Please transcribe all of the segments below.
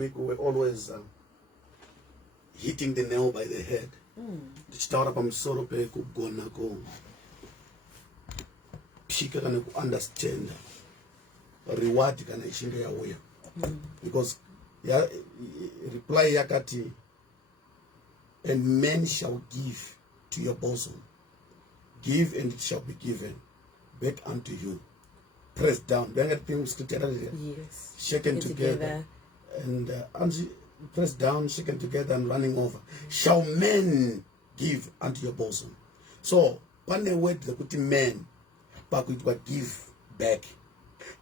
week we were always hitting the nail by the head. Tichitaura pamusoro pekugona kupika kana kuunderstand reward kana ichinge yauya. Because reply yakati, and men shall give to your bosom. Give and it shall be given back unto you. Pressed down. Yes. Shaken together. And pressed down, shaken together, and running over. Shall men give unto your bosom? So, one word the put men back with what give back.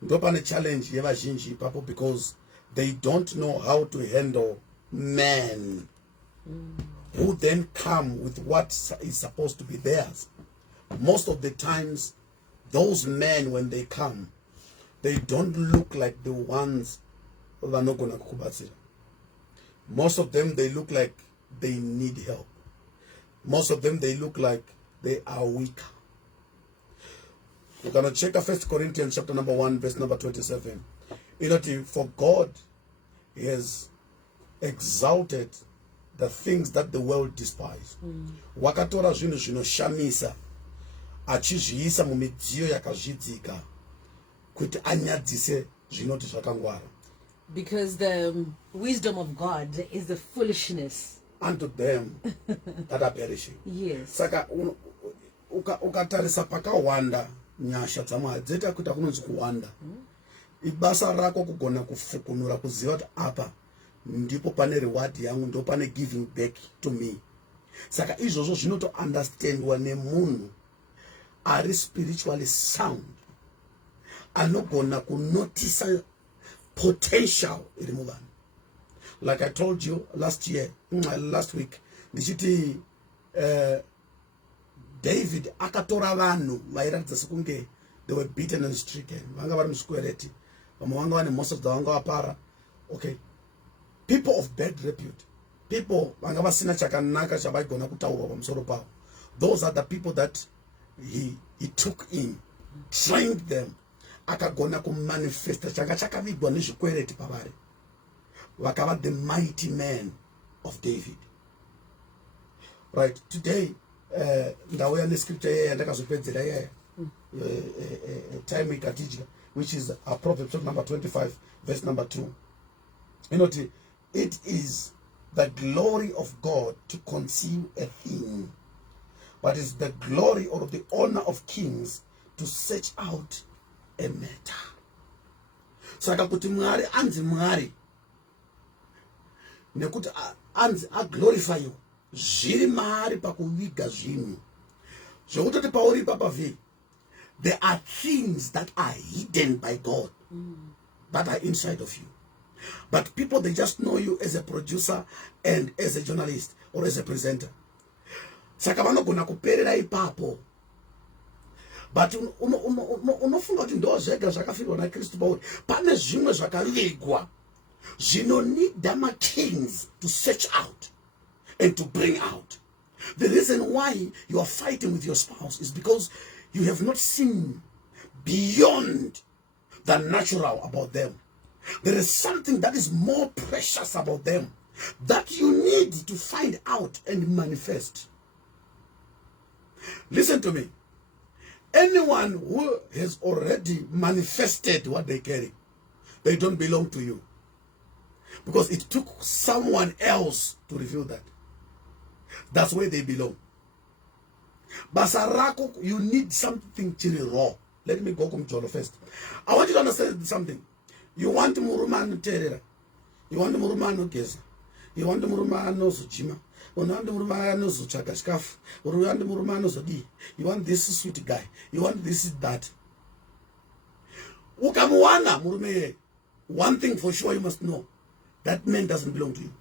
Don't a challenge people because they don't know how to handle men who then come with what is supposed to be theirs. Most of the times, those men, when they come, they don't look like the ones that are not going to kubatsira. Most of them, they look like they need help. Most of them, they look like they are weak. We're going to check 1 Corinthians chapter number 1, verse number 27. You know, for God has exalted the things that the world despise. Wakatora zvinhu zvinoshamisa achizviisa mumidziyo yakazvidzika kuti anyadzise zvinoti zvakangwara. Because the wisdom of God is the foolishness unto them that are perishing. Yes. Saka ukatarisa pakawanda nyasha dzamwari dzeta kuita kunonzi kuwanda. Ibasa rako kugona kufukunura kuziva kuti apa ndipo pane reward yangu, ndipo pane giving back to me. Saka izvozvo zvinoto understandwa nemunhu ari spiritually sound, anogona kunotisa potential iri muvanhu. Like I told you last week, ndichiti David akatora vanhu vairatidza sekunge they were beaten and stricken. Vanga vari muswereti, vamwe vanga vane mhosva dzavanga vapara. Okay, people of bad repute, people vanga vasina chakanaka chavaigona kutaurwa pamusoro pavo. Those are the people that he took in, trained them, akagona kumanifesta changa chakavigwa nezvikwereti pavari. Vakava the mighty man of David. Right, today, ndauya nescripture yeye yandakazopedzera yeye time ikatidya, which is Proverbs number 25 verse number 2. You know, it is the glory of God to conceal a thing, but it's the glory or the honor of kings to search out a matter. Saka kuti Mwari anzi Mwari nekuti anzi glorify you, zviri maari pakuviga zvinhu zvekutoti pauri papavi, there are things that are hidden by God that are inside of you, but people, they just know you as a producer and as a journalist or as a presenter. Saka vanogona kuperera ipapo, but unofunga kuti ndo zvega zvakafirwa naKristu Pauri. Pane zvimwe zvakavigwa zvinonida makings to search out and to bring out. The reason why you are fighting with your spouse is because you have not seen beyond the natural about them. There is something that is more precious about them that you need to find out and manifest. Listen to me. Anyone who has already manifested what they carry, they don't belong to you, because it took someone else to reveal that. That's where they belong. Basarako, you need something chili raw. Let me go come to first. I want you to understand something. You want Muruman Terera. You want Muruman Geza. You want Muruman Zujima. You want Muruman Zuchakaskaf. Or you want Muruman Zodi. You want this sweet guy. You want this that. Ukamuana Murume. One thing for sure you must know. That man doesn't belong to you.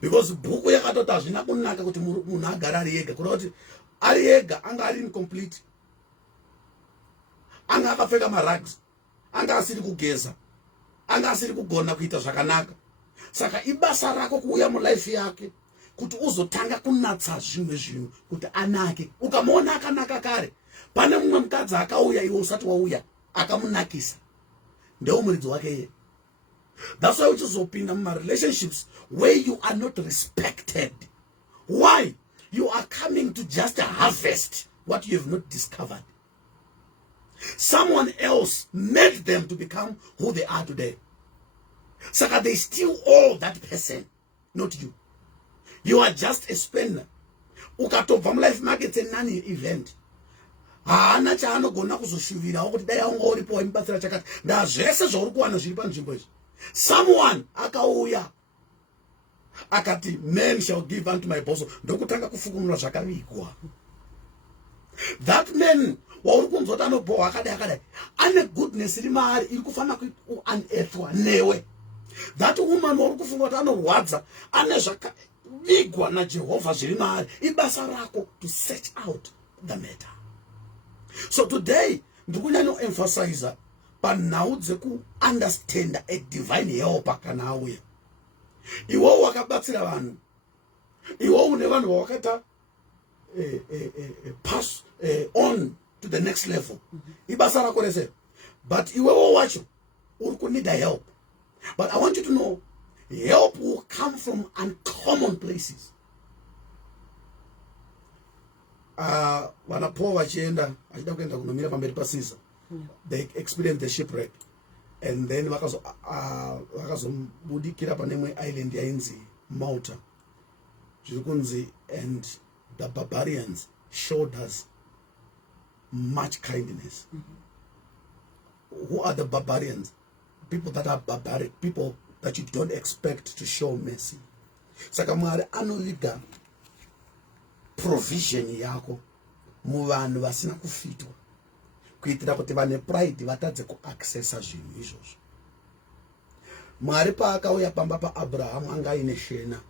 Because buku yakatota zvinakunaka kuti munhu agara ari ega, kuti ari ega anga ari incomplete, anga akapfeka marags, anga asiri kugeza, anga asiri kugona kuita zvakanaka. Saka ibasa rako kuuya mulife yake kuti uzotanga kunatsa zvimwe zvinhu kuti anake. Ukamona akanaka kare, pane mumwe mukadzi akauya iwe usati wauya akamunakisa, ndeo muridzi wake iye. That's why uchizopinda muma relationships where you are not respected. Why? You are coming to just harvest what you have not discovered. Someone else made them to become who they are today. So that they still owe that person, not you. You are just a spender. Ukatobva life market nani event. Haana chaanogona kuzoshuvira kuti dai anga uripo waimubatsira chakati. Nda zvese zvauri kuwana zviri panzvimbo izvi. Someone akauya akati, men shall give unto my bosom. Ndokutanga kufukumura zvakavigwa. That man wauri kunzwa anobowa akadai ane goodness iri maari iri kufana kuunearthwa newe. That woman wauri kufunga kuti anorwadza ane zvakavigwa naJehovha zviri maari. Ibasa rako to search out the matter. So today ndikunyanya emphasize panhau dzeku understand a divine helper kana auya. Iwo wakabatsira vanhu. Iwo une vanhu vawakata pass on to the next level. Ibasa rako rese. But iwewo wacho uri kunida help. But I want you to know, help will come from uncommon places. Vana Paul vachienda achida kuenda kunomira pamberi paCaesar, they experienced the shipwreck, and then vakazobudikira pane imwe island yainzi Malta zviri kunzi, and the barbarians showed us much kindness. Who are the barbarians? People that are barbaric, people that you don't expect to show mercy. Saka Mwari anoviga provision yako muvanhu vasina kufitwa kuitira kuti vane pride vatadze kuaccessa zvinhu izvozvo. Mwari paakauya pamba paAbraham anga ine shena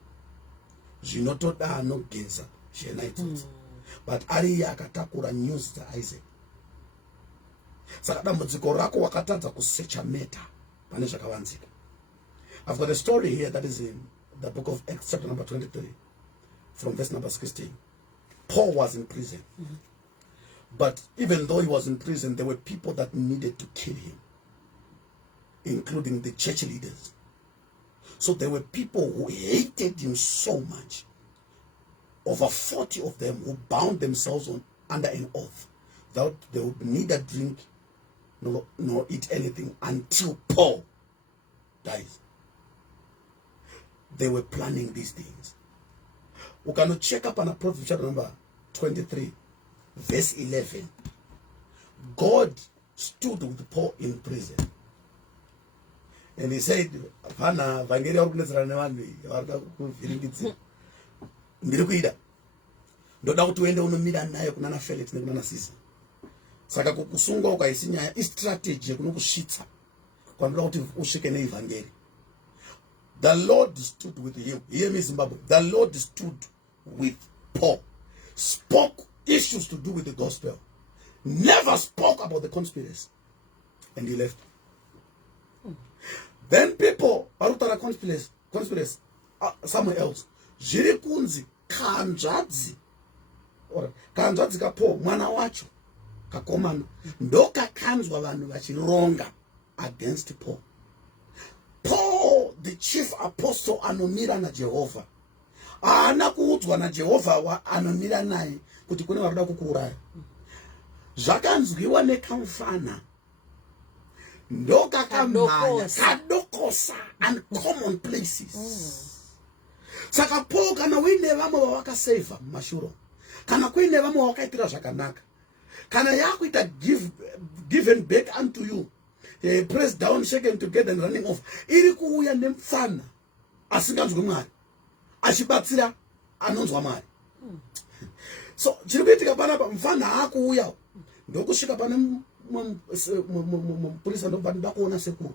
zvinotoda anogeza shena idzodzi, but ari iye akatakura news dzaIsaac. Saka dambudziko rako wakatadza kusecha meta pane zvakavanzika. I've got a story here that is in the book of Acts chapter number 23 from verse number 16. Paul was in prison. But even though he was in prison, there were people that needed to kill him, including the church leaders. So there were people who hated him so much. Over 40 of them who bound themselves under an oath that they would neither drink nor eat anything until Paul dies. They were planning these things. We can check up on a Proverbs chapter number 23, verse 11. God stood with Paul in prison. And he said, Hana, Vangelia Organization, Ndikuida. Ndoda kuti uende unomira naye kunana Felix nekunana Caesar. Saka kusunga ukaisinya strategy kunokusvitsa kwandira kuti usvike neevangeli. The Lord stood with him. Hear me, Zimbabwe. The Lord stood with Paul. Spoke issues to do with the gospel. Never spoke about the conspiracy. And he left. Then people, Arutara conspiracy, somewhere else. Jirikunzi, Kanjadzi. Or Kanjadzi ka Paul, mwana wacho, kakomana. Ndoka kanzwa vanhu vachironga against Paul. Paul, the chief apostle, anomira na Jehovah. Haana kuudzwa na Jehovah wa anomira naye kuti kune vakuda kukuuraya. Zvakanzwiwa nekamufana. Ndokakamhanya kadokosa uncommon places. Saka Paul kana uine vamwe vawakaseva mashuro. Kana kuine vamwe vawakaitira zvakanaka. Kana yakuita given back unto you. Press down, shaken together and running off. Iri kuuya nemfana asinganzwi Mwari. Achibatsira anonzwa Mwari. So chirikuitika panapa mfana hakuuya ndokusvika pane mupurisa ndobva ndakuona sekuru.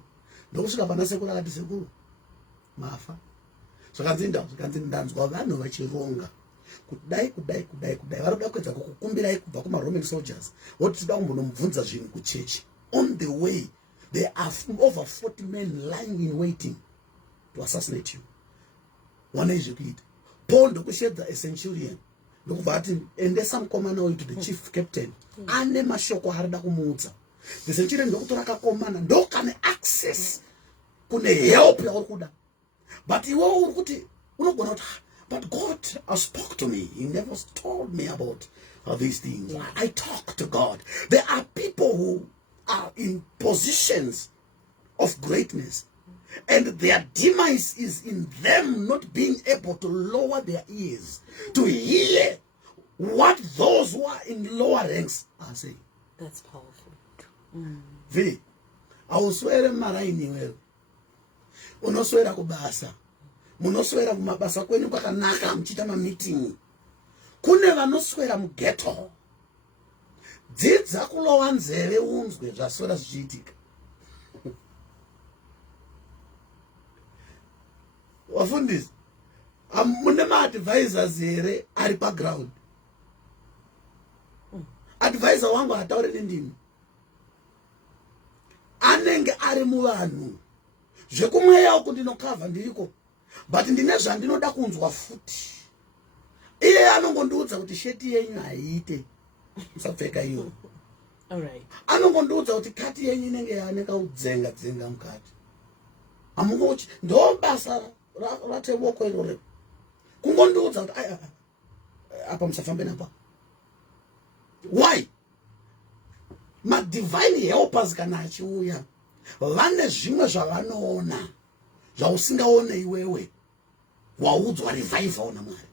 Ndokusvika pana sekuru akati sekuru mafa. Zvakanzi ndanzwa vanhu vachironga kudai varikuda kuedza kukukumbirai kubva kumaRoman soldiers voti tida kumbonomubvunza zvinhu kuchechi. On the way there are over 40 men lying in waiting to assassinate you. One is you kid. Paul ndokushedza a centurion. Ndokubva ati endesa mukomana uyu to the chief captain. Ane mashoko harida kumuudza. The centurion ndokutora kakomana ndokane access kune help yauri kuda. But iwewe uri kuti unogona kuti, but God spoke to me. He never told me about these things. I talk to God. There are people who are in positions of greatness, and their demise is in them not being able to lower their ears to hear what those who are in lower ranks are saying. That's powerful. V, auswere maraini wewe. Unoswera kubasa. Munoswera kumabasa kwenyu kwakanaka mchita meeting. Kune vanoswera mughetto. Dzidza kulowa nzeve unzwe zvaswera zvichiitika. Wafundisi, mune ma-advisors here ari paground. Advisor wangu hataure nendimi. Anenge ari muvanhu. Zvekumweya uko ndinokavha ndiriko. But ndine zvandinoda kunzwa futi. Iye anongondiudza kuti sheti yenyu haiite. Musapfeka iyo. Alright. Anongondiudza kuti kati yenyu inenge yaneka udzenga dzenga mukati. Amungochi ndo basa rateboko irore. Kungondiudza kuti apa musafambe napa. Why? Ma divine helpers kana achiuya vane zvimwe zvavanoona zvausingaone iwewe waudzwa revival naMwari.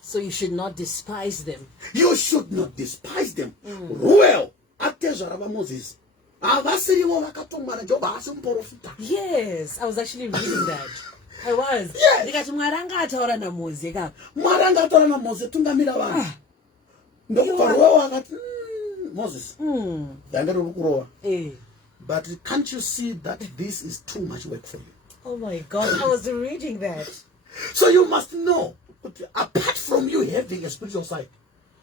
So you should not despise them. You should not despise them. Ruel atezvara vaMoses avasirivo vakatomwa naJehovha asi muprofita. Yes, I was actually reading that. I was. Yes. Ndikati Mwari anga ataura naMozisi ka. Mwari anga ataura naMozisi tungamira vanhu. Ndokupa Ruel akati Moses. Dangari ukurowa. But can't you see that this is too much work for you? Oh my God, I was reading that. So you must know, apart from you having a spiritual side,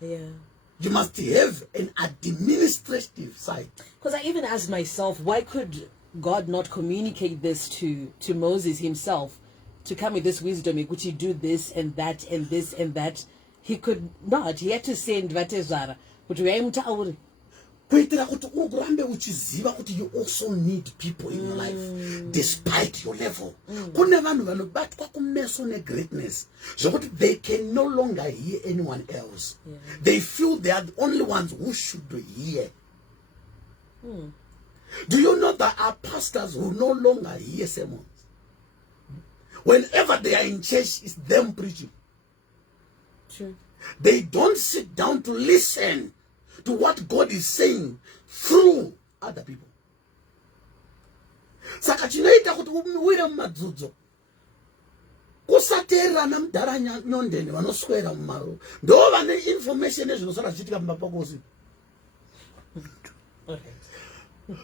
you must have an administrative side. Because I even asked myself, why could God not communicate this to Moses himself to come with this wisdom? Could he do this and that and this and that? He could not. He had to send Vatezara. But we are kuitira kuti urambe uchiziva kuti you also need people in your life despite your level. Kune vanhu vanobatwa kumeso negreatness zvokuti they can no longer hear anyone else. They feel they are the only ones who should hear. Do you know there are pastors who no longer hear sermons? Whenever they are in church, it's them preaching. True. They don't sit down to listen to what God is saying through other people. Saka chinoita kuti uwire mumadzudzo kusateerana mudhara nyondeni vanoswera mumaro ndo vane information ezvinosara zvichiitika mumapokosi.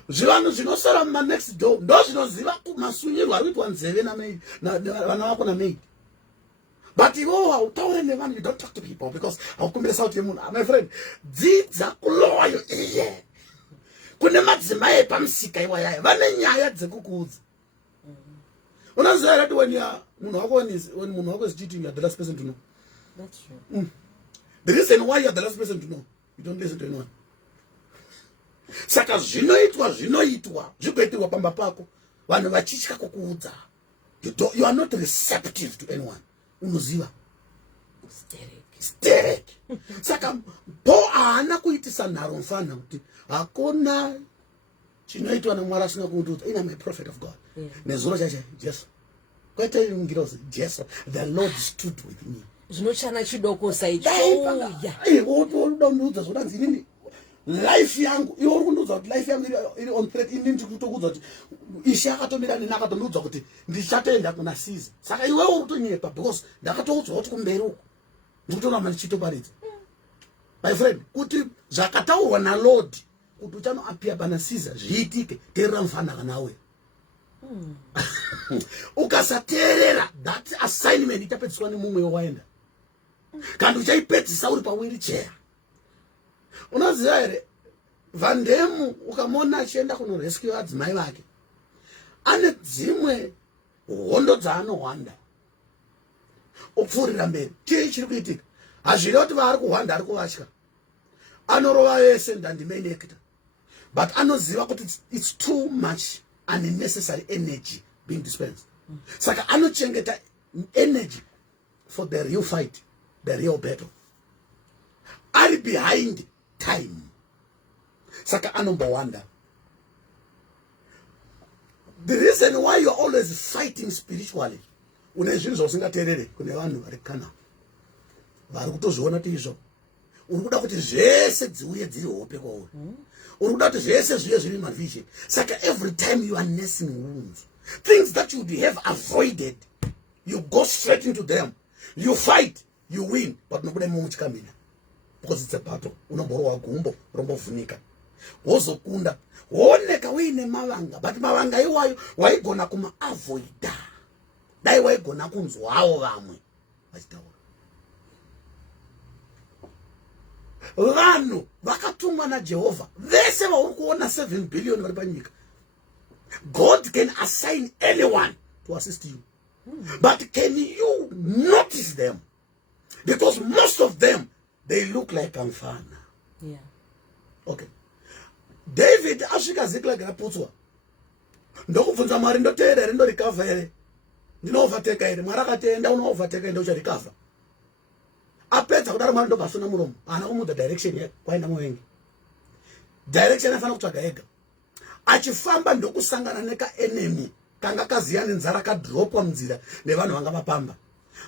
Zvivanhu zvinosara mumanext door ndo zvinoziva kumasunyirwo ari kuitwa nzeve vana vako namaid. But you hautaure nevanhu, you don't talk to people because haukumbirisa kuti munhu. My friend, dzidza kulowa yo iye. Kune madzimai pamusika iwaya vane nyaya dzekukuudza. Unoziva here kuti when munhu wako is cheating, you're the last person to know. That's true. The reason why you're the last person to know, you don't listen to anyone. Saka zvinoitwa zvigoitirwa pamba pako vanhu vachitya kukuudza. You are not receptive to anyone. Unoziva hysteric. Saka Paul haana kuitisa nharo mfana kuti hakuna chinoitwa naMwari asina kundiudza. Ina my prophet of God. Nezuro chache Jesu. Kwete ngirozi Jesu. The Lord stood with me. Zvinochana chidoko saicho. Unoudza zvodanzi inini life yangu iwe uri kundiudza kuti life yangu iri on threat. Inini ndikutokuudza kuti Ishe akatomira neni akatondiudza kuti ndichatoenda kuna Caesar. Saka iwe uri kutonyepa because ndakatoudzwa kuti kumberi uko ndikutoramba ndichitoparidza. My friend, kuti zvakataurwa naLord kuti uchanoapia pana Caesar zviitike, teerera mufanaka nawe. Ukasateerera that assignment ichapedziswa nemumwe waenda. Kandi uchaipedzisa uri pawheelchair. Unoziva here Van Dam ukamona achienda kunorescue adzimai vake ane dzimwe hondo dzaanohwanda opfuurira mberi. Chii chiri kuitika? Hazviri kuti vaari kuhwanda ari kuvatya. Anorova vese ndandimainekita. But anoziva kuti it's too much unnecessary energy being dispensed. Saka anochengeta energy for the real fight, the real battle. Are behind time. Saka anombowanda. The reason why you're always fighting spiritually, unezvinhu usingateerere kune vanhu vari kana vari kutozviona tizvo uri kuda kuti zvese dziuye dziri hope kwauri uri kuda kuti zvese zviye zviri mavision. Saka every time you are nursing wounds, things that you would have avoided, you go straight into them. You fight, you win, but nobody muchikamina because it's a battle. Unomborowa gumbo rombovhunika wozokunda wooneka uine mavanga, but mavanga iwayo waigona kuma avoida, dai waigona kunzwawo vamwe vachitaura. Vanhu vakatumwa naJehovha vese vauri kuona 7 billion vari panyika. God can assign anyone to assist you, but can you notice them? Because most of them, they look like Amfana. Yeah. Okay. David asvika Ziklag raputswa ndokubvunza Mwari, ndoteera here, ndorikavha here, ndinoovateka here? Mwari akatenda unovateka ende ucharikavha. Apedza kudaro Mwari ndobva asuna muromo, haana kumudza direction kwaenda muvengi. Direction afana kutsvaga ega. Achifamba ndokusangana neka enemy kanga kaziya nenzara kadropwa munzira nevanhu vanga vapamba.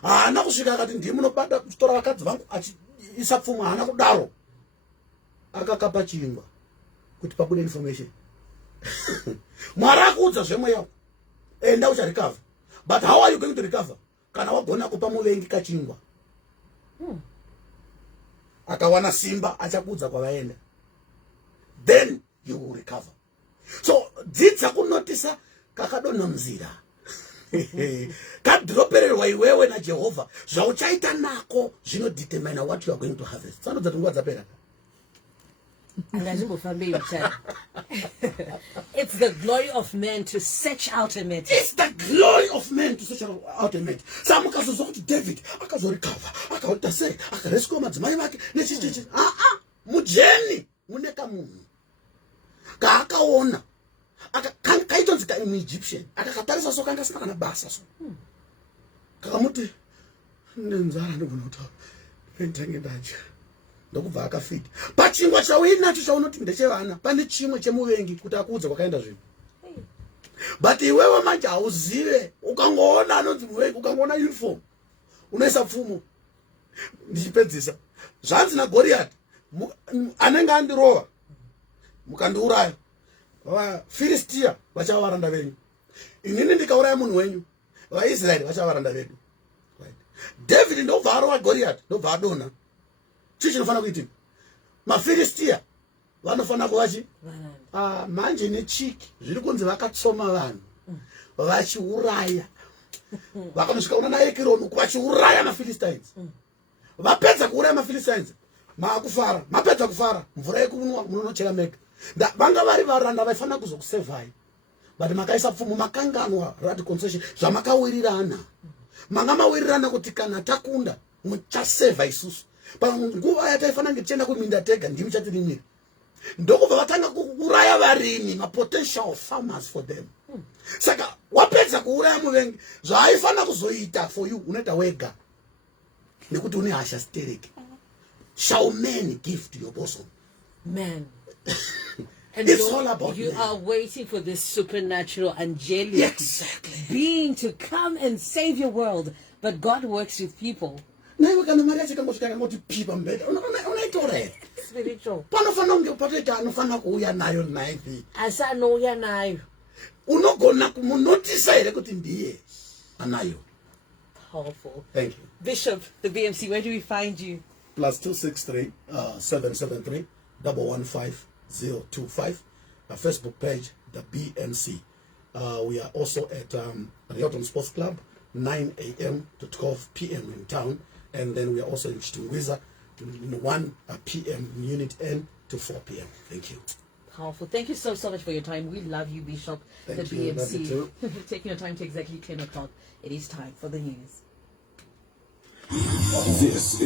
Haana kusvika akati ndimi munobada kutora vakadzi vangu achiisa pfuma, haana kudaro. Akakapa chingwa kuti pabude information. Mwari akuudza zvemweya, enda ucharikavha. But how are you going to recover kana wagona kupa muvengi kachingwa? Akawana simba achakuudza kwavaenda, then you will recover. So dzidza kunotisa kakadonha munzira kadropererwa iwewe naJehovha, zvauchaita nako zvinodetermine what you are going to harvest. Tsano dzati nguva dzapera. It's the glory of man to search out a matter. It's the glory of man to search out a matter. Samukazozwa kuti David akazorikavha, akaita sei, akarescue madzimai vake nechichichi. Mujeni muneka munhu kaakaona kaitonzi kaEgyptian, akakatarisa so kanga sina kana basa so kakamuti nenzara ndogona kutaura pentange ndaja ndokubva akafida pachingwa chauinacho chaunoti ndechevana, pane chimwe chemuvengi kuti akuudza kwakaenda zvinhu. But iwewe manje hauzive, ukangoona anonzi muvengi, ukangoona uniform unoisa pfumo. Ndichipedzisa zvanzi naGoriath anenge andirova mukandiuraya, vaFilistia vachava varanda venyu, inini ndikauraya munhu wenyu, vaIsraeri vachava varanda vedu. David ndobva arova Goriath, ndobva adonha. Chii chinofana kuitika? MaFilistia vanofana kuvachi manje nechiki zviri kunzi vakatsoma vanhu vachiuraya, vakanosvika kuna naEkironi vachiuraya maPhilistines. Vapedza kuuraya maPhilistines maakufara, mapedza kufara mvura yekunwa munonochera mega. Vanga vari varanda vaifana kuzokusevhai, but makaisa pfumo, makanganwa rad concession zvamakawirirana. Manga mawirirana kuti kana takunda muchasevha isusu. Panguva yataifana ngichenda kuminda tega ndimi chatirimira. Ndokubva vatanga kuuraya varimi, potential farmers for them. Saka wapedza kuuraya muvengi, zvaaifana kuzoita for you unoita wega nekuti une hasha stereki. Shall men give to your bosom? Man. And it's all about you man. are waiting for this supernatural angelic being to come and save your world, but God works with people. Spiritual. Panofana kuuya nayo naivi. Asanouya nayo. Unogona kumunotisa here kuti ndiye anayo. Powerful. Thank you. Bishop, the BMC, where do we find you? +263 773 115 025. Facebook page, the BMC. We are also at Riotton Sports Club, 9 a.m. to 12 p.m. in town. And then we are also in Chitungwiza, 1 p.m. in Unit N to 4 p.m. Thank you. Powerful. Thank you so much for your time. We love you, Bishop. Thank the you. BMC. Love you too. Taking your time to exactly 10 o'clock. It is time for the news. This is